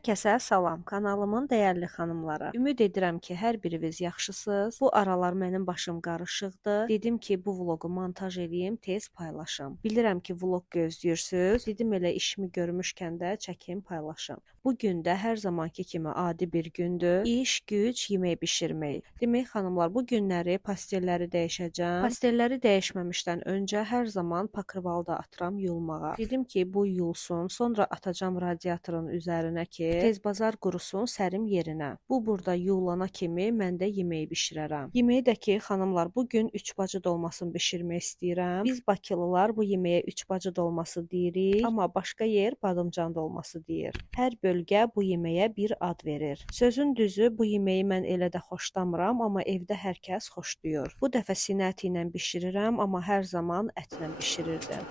Hər kəsə salam, kanalımın dəyərli xanımlara. Ümid edirəm ki, hər biriniz yaxşısınız. Bu aralar mənim başım qarışıqdır. Dedim ki, bu vloqu montaj edeyim, tez paylaşım. Bilirəm ki, vloq gözləyirsiniz. Dedim elə işimi görmüşkən də çəkim, paylaşım. Bu gün də hər zamanki kimi adi bir gündür. İş, güc, yemək bişirmək. Demək xanımlar, bu günləri pastelləri dəyişəcəm. Pastelləri dəyişməmişdən öncə hər zaman pakırvalda atıram yulmağa. Dedim ki, bu yulsun, sonra atacağım radiatorun üzərinə ki, tez bazar qurusun sərim yerinə. Bu burada yulana kimi mən də yeməyi bişirərəm. Yeməyi də ki, xanımlar, bu gün 3 bacı dolmasını bişirmək istəyirəm. Biz Bakılılar bu yeməyə 3 bacı dolması deyirik, amma başqa yer badımcan dolması deyir. Hər bölgə bu yeməyə bir ad verir. Sözün düzü, bu yeməyi mən elə də xoşlamıram, amma evdə hər kəs xoşlayır. Bu dəfə sinə əti ilə bişirirəm, amma hər zaman ətlə bişirirdim.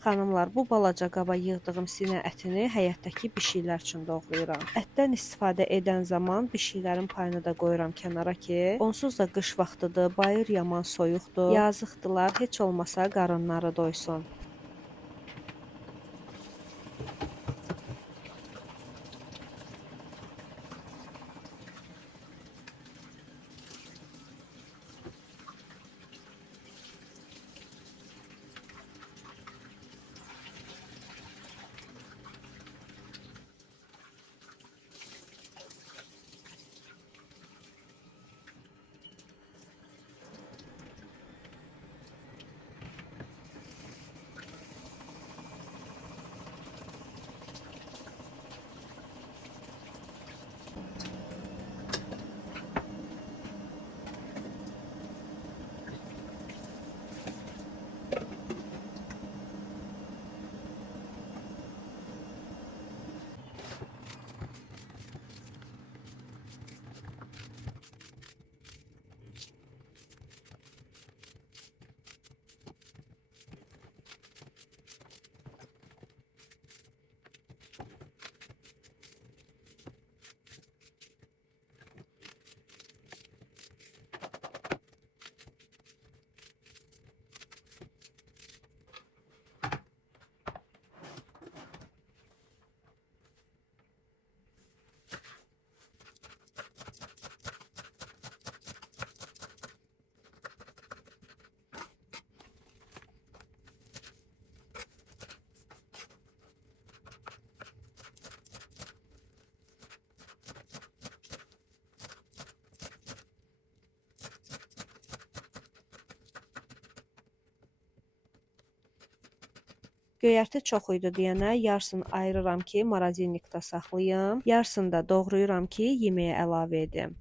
Xanımlar, bu balaca qaba yığdığım sinə ətini həyətdəki bişiklər üçün doğrayıram. Ətdən istifadə edən zaman bişiklərin payını da qoyuram kənara ki, onsuz da qış vaxtıdır, bayır yaman soyuqdur, yazıqdılar, heç olmasa qarınları doysun. Göyərti çox idi deyənə yarısını ayırıram ki, marazinlikdə saxlayım. Yarısını da doğrayıram ki, yeməyə əlavə edim.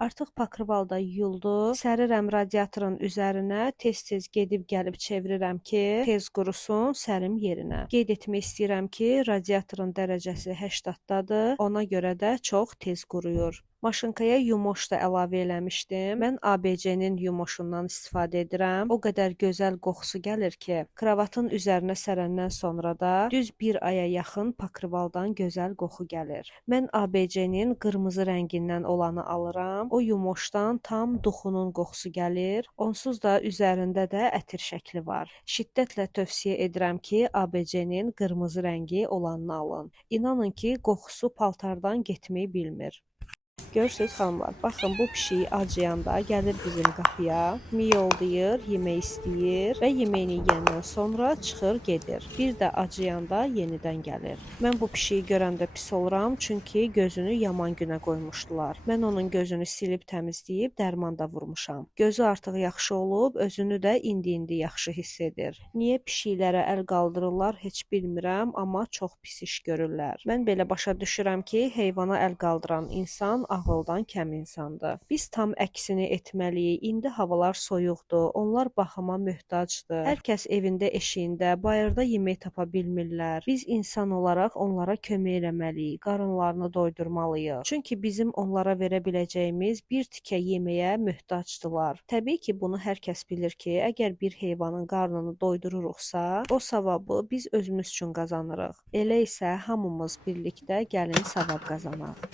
Artıq pakrival da yuyuldu. Sərirəm radiatorun üzərinə, tez-tez gedib gəlib çevirirəm ki, tez qurusun sərim yerinə. Qeyd etmək istəyirəm ki, radiatorun dərəcəsi 80-dadır, ona görə də çox tez quruyur. Maşınkaya yumoş da əlavə eləmişdim. Mən ABC-nin yumoşundan istifadə edirəm. O qədər gözəl qoxusu gəlir ki, kravatın üzərinə sərəndən sonra da düz bir aya yaxın pakrivaldan gözəl qoxu gəlir. Mən ABC-nin qırmızı rəngindən olanı alıram. O yumoşdan tam duxunun qoxusu gəlir. Onsuz da üzərində də ətir şəkli var. Şiddətlə tövsiyə edirəm ki, ABC-nin qırmızı rəngi olanını alın. İnanın ki, qoxusu paltardan getməyi bilmir. Görürsüz xanımlar, baxın bu pişik acıyanda gəlir bizim qapıya, miyoldayır, yemək istəyir və yeməyini yeyəndən sonra çıxır gedir. Bir də acıyanda yenidən gəlir. Mən bu pişiyi görəndə pis oluram, çünki gözünü yaman günə qoymuşdular. Mən onun gözünü silib təmizləyib dərman da vurmuşam. Gözü artıq yaxşı olub, özünü də indi yaxşı hiss edir. Niyə pişiklərə əl qaldırırlar heç bilmirəm, amma çox pis iş görürlər. Mən belə başa düşürəm ki, heyvana əl qaldıran insan ağıldan kəm insandır. Biz tam əksini etməliyik. İndi havalar soyuqdur, onlar baxıma möhtacdır. Hər kəs evində eşiyində, bayırda yemək tapa bilmirlər. Biz insan olaraq onlara kömək eləməliyik, qarınlarını doydurmalıyıq. Çünki bizim onlara verə biləcəyimiz bir tikə yeməyə möhtacdılar. Təbii ki, bunu hər kəs bilir ki, əgər bir heyvanın qarnını doydururuqsa, o savabı biz özümüz üçün qazanırıq. Elə isə hamımız birlikdə gəlin savab qazanaq.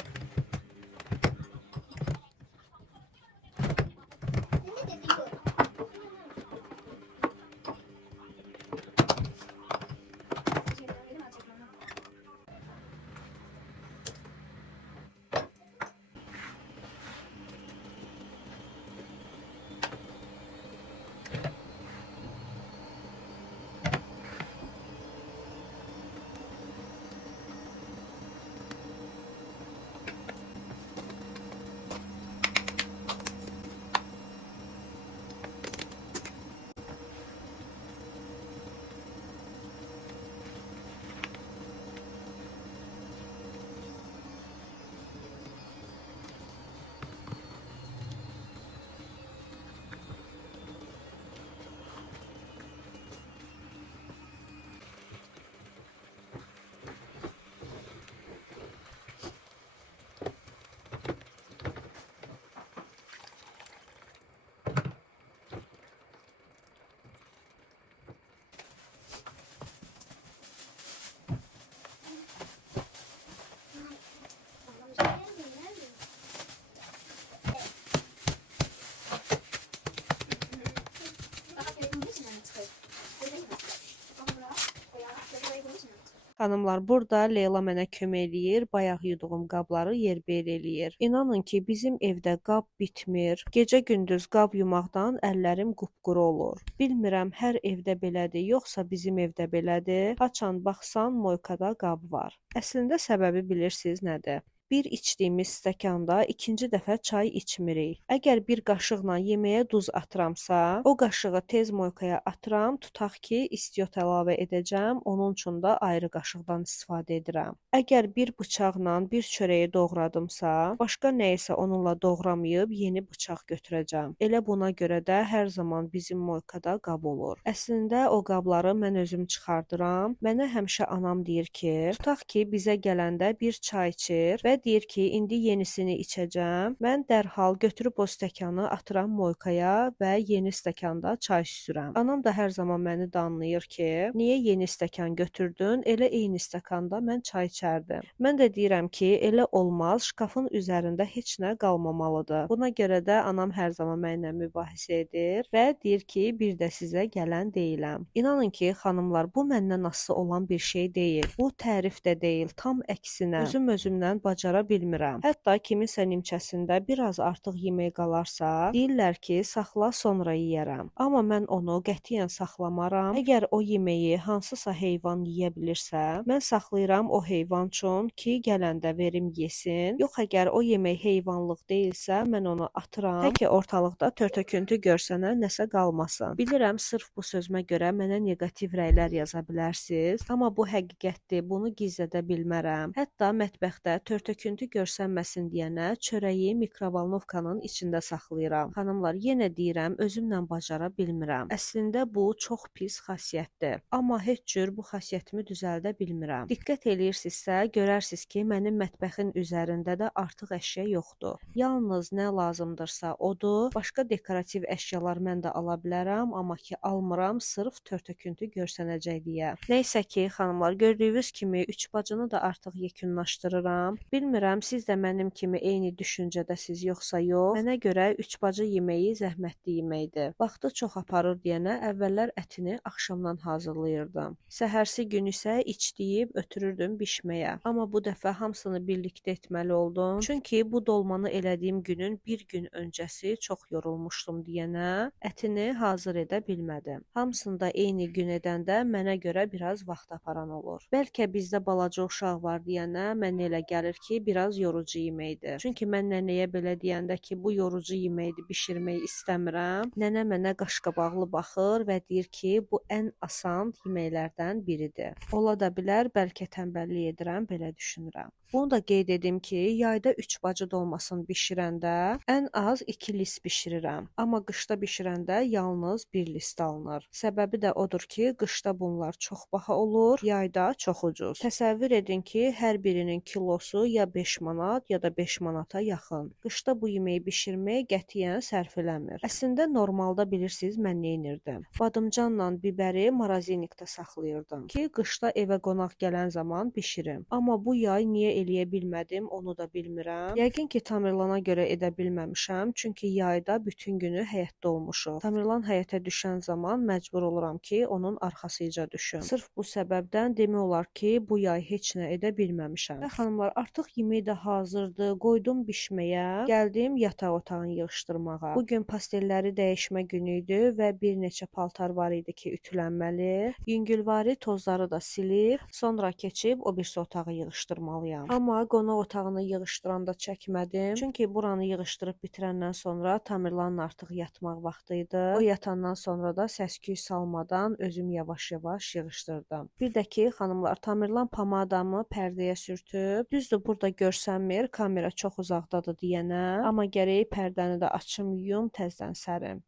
Xanımlar, burada Leyla mənə kömək eləyir, bayaq yuduğum qabları yerbəyer eləyir. İnanın ki, bizim evdə qab bitmir. Gecə-gündüz qab yumaqdan əllərim qupquru olur. Bilmirəm, hər evdə belədir, yoxsa bizim evdə belədir. Haçan baxsan, moykada qab var. Əslində səbəbi bilirsiniz nədir? Bir içdiyimiz stəkanda ikinci dəfə çay içmirik. Əgər bir qaşıqla yeməyə duz atıramsa, o qaşığı tez moykaya atıram, tutaq ki, istiot əlavə edəcəm, onun üçün də ayrı qaşıqdan istifadə edirəm. Əgər bir bıçaqla bir çörəyi doğradımsa, başqa nəyisə onunla doğramayıb yeni bıçaq götürəcəm. Elə buna görə də hər zaman bizim moykada qab olur. Əslində o qabları mən özüm çıxardıram. Mənə həmişə anam deyir ki, tutaq ki, bizə gələndə bir çay içir və deyir ki, indi yenisini içəcəm. Mən dərhal götürüb o stəkanı atıram moykaya və yeni stəkanda çay süzürəm. Anam da hər zaman məni danlayır ki, niyə yeni stəkan götürdün? Elə eyni stəkanda mən çay içərdim. Mən də deyirəm ki, elə olmaz, şkafın üzərində heç nə qalmamalıdır. Buna görə də anam hər zaman mənimlə mübahisə edir və deyir ki, bir də sizə gələn deyiləm. İnanın ki, xanımlar, bu məndən asılı olan bir şey deyil. Bu tərif də deyil, tam əksinə. Özümdən bacara bilmirəm. Hətta kiminsə nimçəsində biraz artıq yemək qalarsa, deyirlər ki, saxla sonra yeyərəm. Amma mən onu qətiyyən saxlamaram. Əgər o yeməyi hansısa heyvan yeyə bilirsə, mən saxlayıram o heyvan üçün ki, gələndə verim yesin. Yox, əgər o yemək heyvanlıq deyilsə, mən onu atıram. Təki ortalıqda törtöküntü görsənə nəsə qalmasın. Bilirəm, sırf bu sözümə görə mənə neqativ rəylər yaza bilərsiniz. Amma bu həqiqətdir, bunu gizlədə bilmərəm. Hətta mətbəxdə törtöküntü törtöküntü görsənməsin deyənə çörəyi mikrovalnovkanın içində saxlayıram. Xanımlar, yenə deyirəm, özümlə bacara bilmirəm. Əslində bu çox pis xasiyyətdir. Amma heç cür bu xasiyyətimi düzəldə bilmirəm. Diqqət eləyirsinizsə, görərsiniz ki, mənim mətbəxin üzərində də artıq əşya yoxdur. Yalnız nə lazımdırsa odur. Başqa dekorativ əşyalar mən də ala bilərəm, amma ki almıram sırf törtöküntü görsənəcək deyə. Nəysə ki, xanımlar, gördüyünüz kimi 3 bacını da artıq yekunlaşdırıram. Bilmirəm, siz də mənim kimi eyni düşüncədəsiz yoxsa yox. Mənə görə 3 bacı yeməyi zəhmətli yeməkdir. Vaxtı çox aparır deyənə əvvəllər ətini axşamdan hazırlayırdım. Səhərsi gün isə içdiyib ötürürdüm bişməyə. Amma bu dəfə hamısını birlikdə etməli oldum. Çünki bu dolmanı elədiyim günün bir gün öncəsi çox yorulmuşdum deyənə ətini hazır edə bilmədim. Hamısını da eyni gün edəndə mənə görə biraz vaxt aparan olur. Bəlkə bizdə balaca uşaq var deyənə mənə elə gəlir ki, biraz yorucu yeməkdir. Çünki mən nənəyə belə deyəndə ki, bu yorucu yeməkdir, bişirmək istəmirəm. Nənə mənə qaşqabaqlı baxır və deyir ki, bu ən asan yeməklərdən biridir. Ola da bilər, bəlkə tənbəllik edirəm, belə düşünürəm. Bunu da qeyd edim ki, yayda 3 bacı dolmasını bişirəndə ən az 2 list bişirirəm. Amma qışda bişirəndə yalnız 1 list alınır. Səbəbi də odur ki, qışda bunlar çox baha olur, yayda çox ucuz. Təsəvvür edin ki, hər birinin kilosu ya 5 manat, ya da 5 manata yaxın. Qışda bu yeməyi bişirmək qətiyyən sərf eləmir. Əslində normalda bilirsiniz mən nə edirdim? Badımcanla bibəri marazinikdə saxlayırdım ki, qışda evə qonaq gələn zaman bişirim. Amma bu yay niyə eləyə bilmədim, onu da bilmirəm. Yəqin ki, Tamerlana görə edə bilməmişəm, çünki yayda bütün günü həyətdə olmuşuq. Tamerlan həyətə düşən zaman məcbur oluram ki, onun arxasıca düşüm. Sırf bu səbəbdən demək olar ki, bu yay heç nə edə bilməmişəm. Və xanımlar, artıq yemək də hazırdır, qoydum bişməyə, gəldim yataq otağını yığışdırmağa. Bugün pastelləri dəyişmə günü idi və bir neçə paltar var idi ki, ütülənməli. Yüngülvari tozları da silib, sonra keçib o birisi otağı yığışdırmalıyam. Amma qonaq otağını yığışdıranda çəkmədim. Çünki buranı yığışdırıb bitirəndən sonra Tamerlanın artıq yatmaq vaxtı idi. O yatandan sonra da səs-küy salmadan özüm yavaş-yavaş yığışdırdım. Bir də ki, xanımlar, Tamerlan pamadamı pərdəyə sürtüb. Düzdür, burada görsənmir, kamera çox uzaqdadır deyənə. Amma gərək pərdəni də açım, yum, təzdən sərim.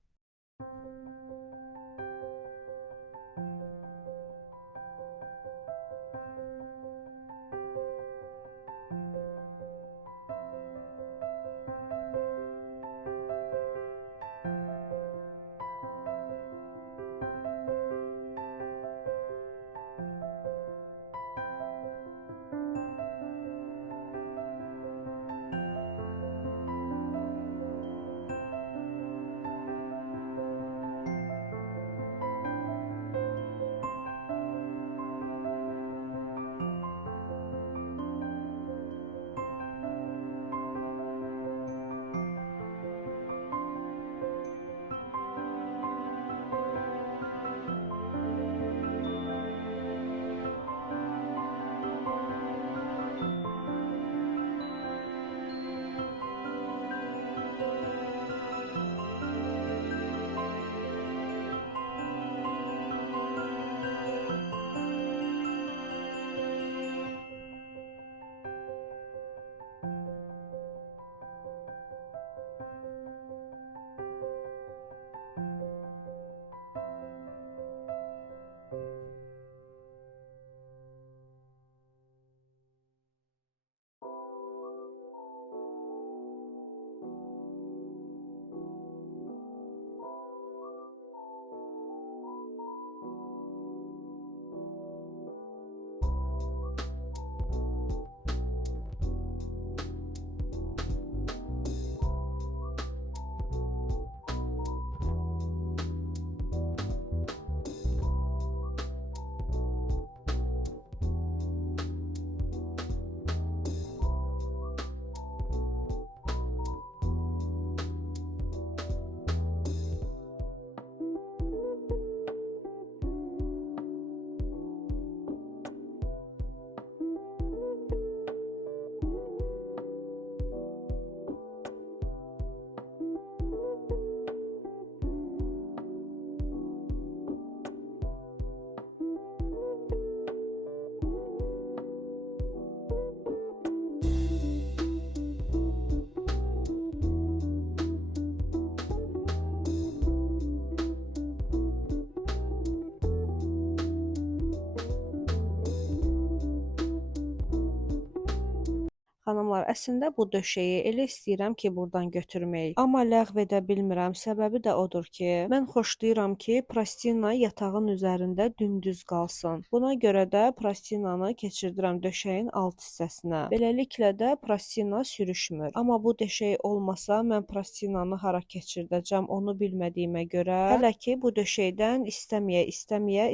Xanımlar, əslində bu döşəyi elə istəyirəm ki, buradan götürmək. Amma ləğv edə bilmirəm. Səbəbi də odur ki, mən xoşlayıram ki, plastina yatağın üzərində dümdüz qalsın. Buna görə də plastinanı keçirdirəm döşəyin alt hissəsinə. Beləliklə də plastina sürüşmür. Amma bu döşək olmasa mən plastinanı hara keçirdəcəm onu bilmədiyimə görə hələ ki bu döşəkdən istəməyə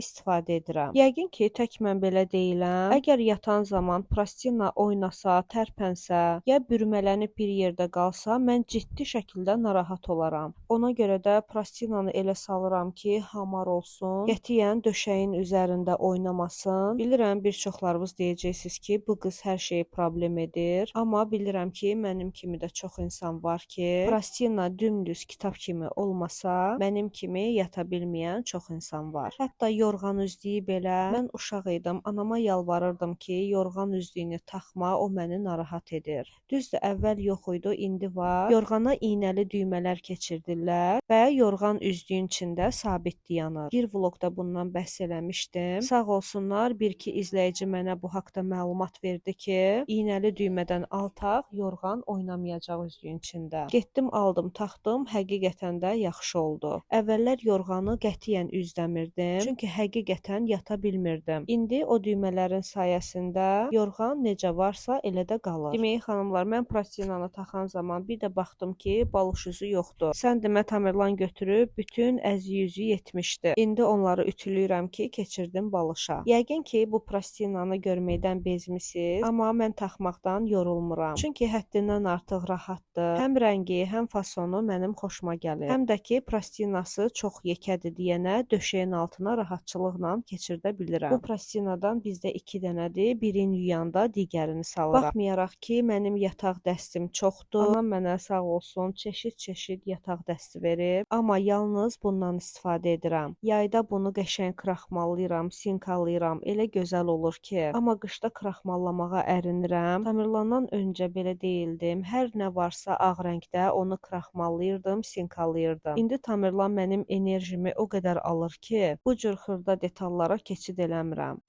istifadə edirəm. Yəqin ki, tək mən belə deyiləm. Əgər yatan zaman plastina oynasa, tərpənsə, ya bürmələnib bir yerdə qalsa, mən ciddi şəkildə narahat olaram. Ona görə də plastinanı elə salıram ki, hamar olsun. Qətiyyən döşəyin üzərində oynamasın. Bilirəm, bir çoxlarınız deyəcəksiniz ki, bu qız hər şeyi problem edir. Amma bilirəm ki, mənim kimi də çox insan var ki, plastina dümdüz kitab kimi olmasa, mənim kimi yata bilməyən çox insan var. Hətta yorğan üzdüyü belə. Mən uşaq idim, anama yalvarırdım ki, yorğan üzdüyünü taxma, o məni narahat edir. Düzdür, əvvəl yox idi, indi var. Yorğana iynəli düymələr keçirdirlər və yorğan üzdüyün içində sabit dayanır. Bir vloqda bundan bəhs eləmişdim. Sağ olsunlar, bir-iki izləyici mənə bu haqda məlumat verdi ki, iynəli düymədən altaq yorğan oynamayacaq üzdüyün içində. Getdim, aldım, taxdım, həqiqətən də yaxşı oldu. Əvvəllər yorğanı qətiyyən üzdəmirdim, çünki həqiqətən yata bilmirdim. İndi o düymələrin sayəsində yorğan necə varsa elə də qalır. Deməli, xanımlar, mən plastinanı taxan zaman bir də baxdım ki, balış üzü yoxdur. Sən demə Tamerlan götürüb bütün əzi-yüzü yetmişdi. İndi onları ütülüyürəm ki, keçirdim balışa. Yəqin ki, bu plastinanı görməkdən bezmisiniz, amma mən taxmaqdan yorulmuram. Çünki həddindən artıq rahatdır. Həm rəngi, həm fasonu mənim xoşuma gəlir. Həm də ki, plastinası çox yekədir deyənə döşəyin altına rahatçılıqla keçirdə bilirəm. Bu plastinadan bizdə 2 dənədir. Birini yuyanda digərini salıram. Baxmayaraq ki, mənim yataq dəstim çoxdur. Anam mənə sağ olsun çeşid-çeşid yataq dəsti verib. Amma yalnız bundan istifadə edirəm. Yayda bunu qəşəng kraxmallayıram, sinkalayıram. Elə gözəl olur ki. Amma qışda kraxmallamağa ərinirəm. Tamerlandan öncə belə deyildim. Hər nə varsa ağ rəngdə onu kraxmallayırdım, sinkalayırdım. İndi Tamerlan mənim enerjimi o qədər alır ki, bu cür xırda detallara keçid eləmirəm.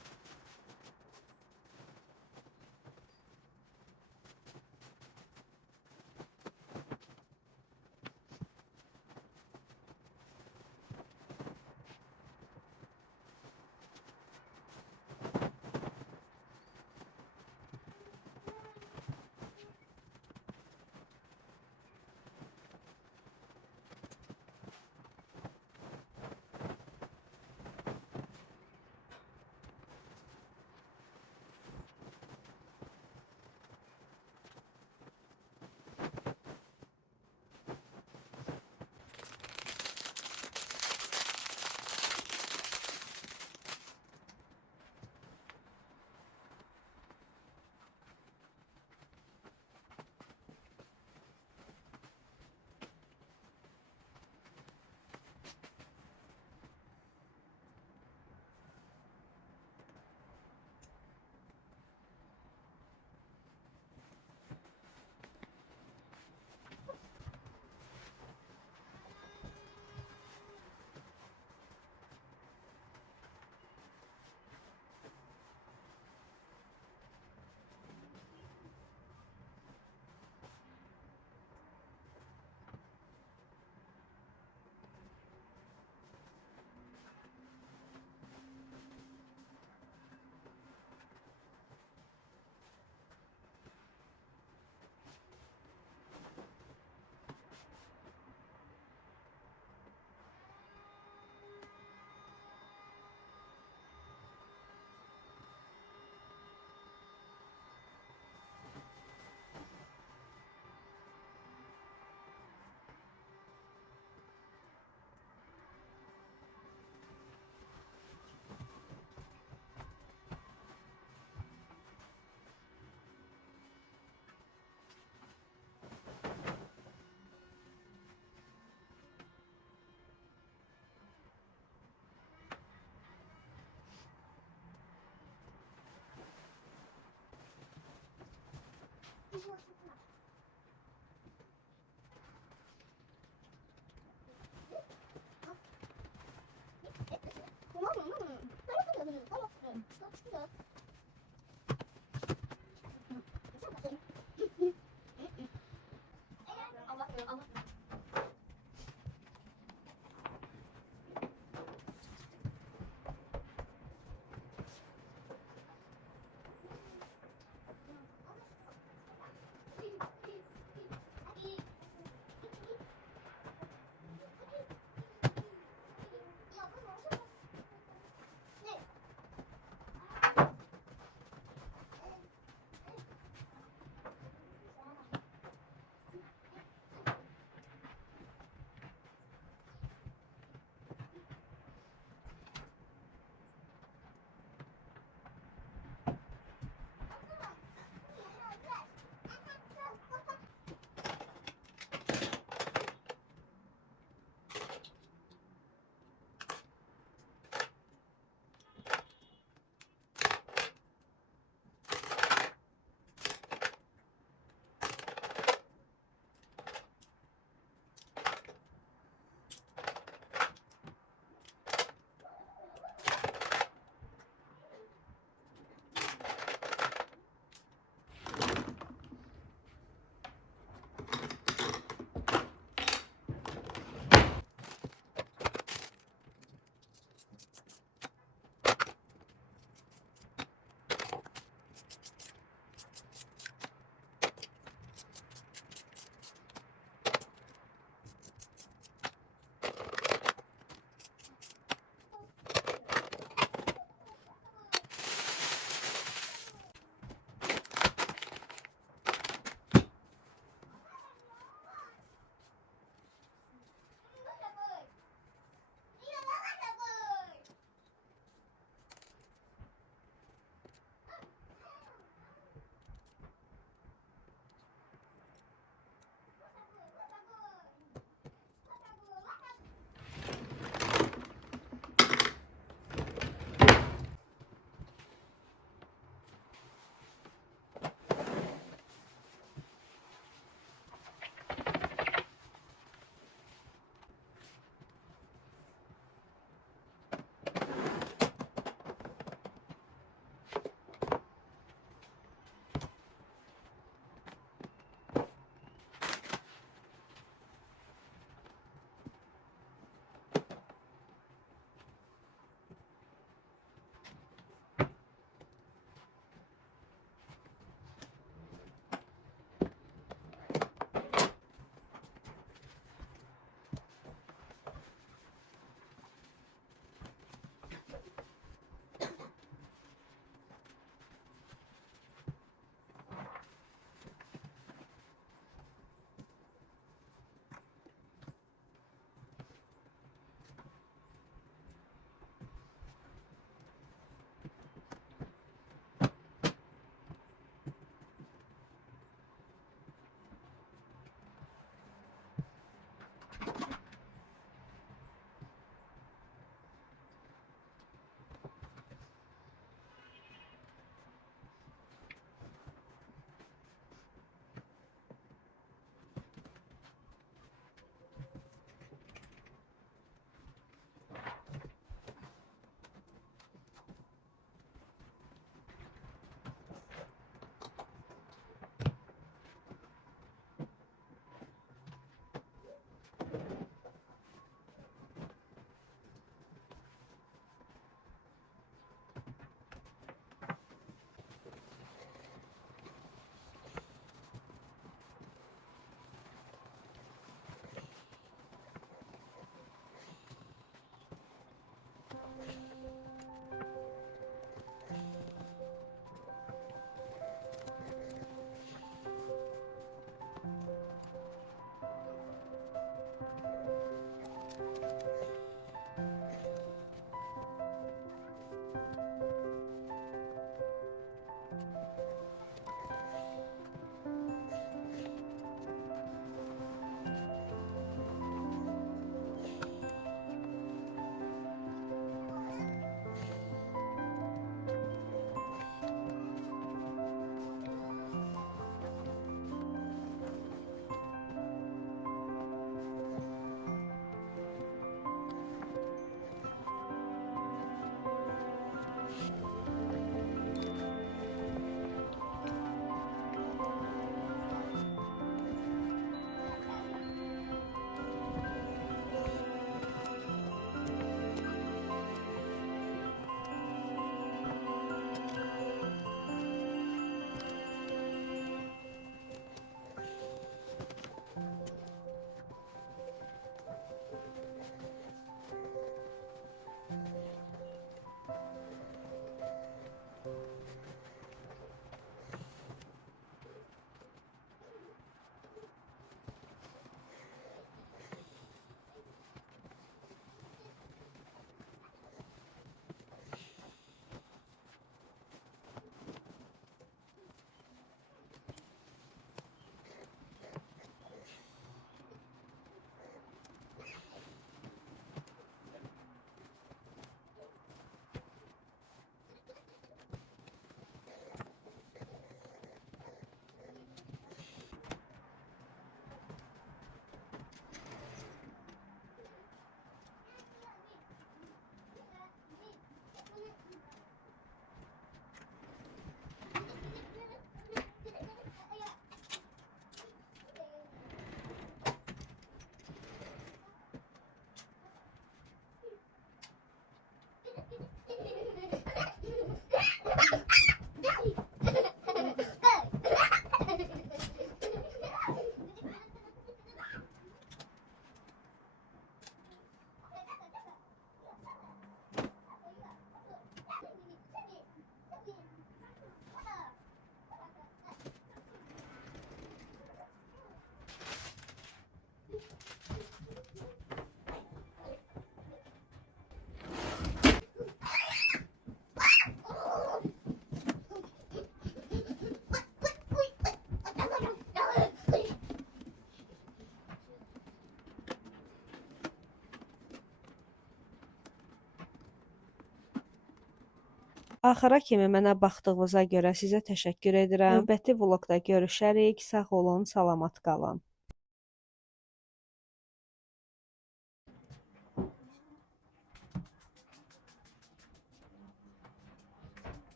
Axıra kimi mənə baxdığınıza görə sizə təşəkkür edirəm. Növbəti vloqda görüşərik. Sağ olun, salamat qalın.